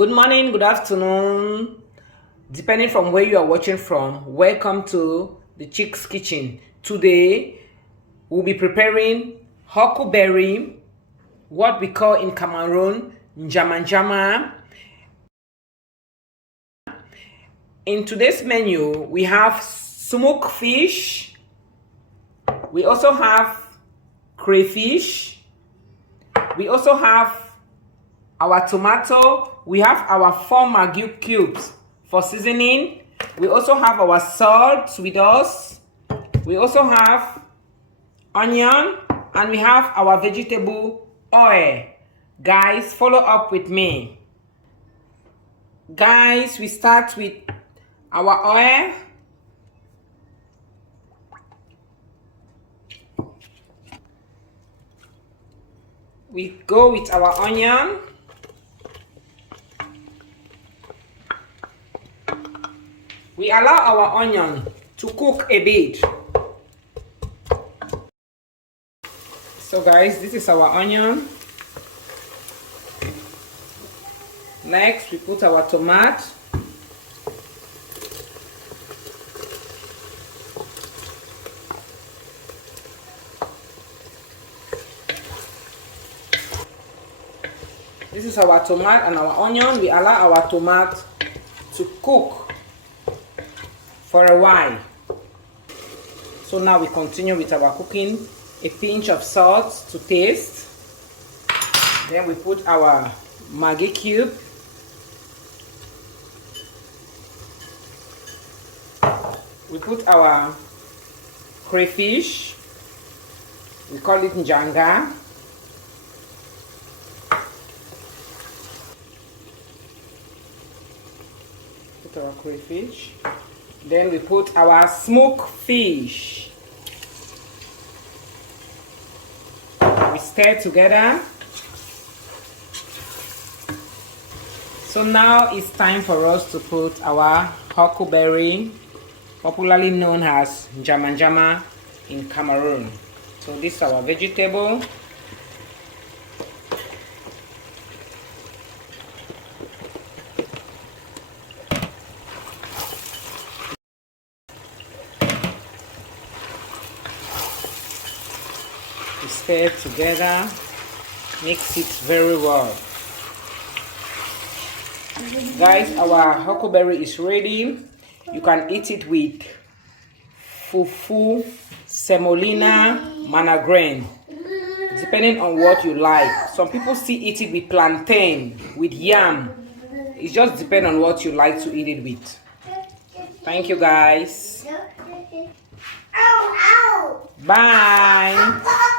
Good morning, good afternoon, depending from where you are watching from. Welcome to the Chick's Kitchen. Today, we'll be preparing Huckle Berry, what we call in Cameroon Njama Njama. In today's menu, we have smoked fish. We also have crayfish. We also have our tomato. We have our 4 Maggi cubes for seasoning. We also have our salt with us. We also have onion, and we have our vegetable oil. Guys, follow up with me. Guys, we start with our oil. We go with our onion. We allow our onion to cook a bit. So guys, this is our onion. Next, we put our tomato. This is our tomato and our onion. We allow our tomato to cook for a while. So now we continue with our cooking. A pinch of salt to taste. Then we put our Maggi cube. We put our crayfish. We call it njanga. Put our crayfish. Then we put our smoked fish. We stir together. So now it's time for us to put our Huckle Berry, popularly known as Njama Njama in Cameroon. So this is our vegetable. We stir it together, mix it very well. Guys, our Huckle Berry is ready. You can eat it with fufu, semolina, managrain, depending on what you like. Some people still eat it with plantain, with yam. It just depends on what you like to eat it with. Thank you guys. Bye.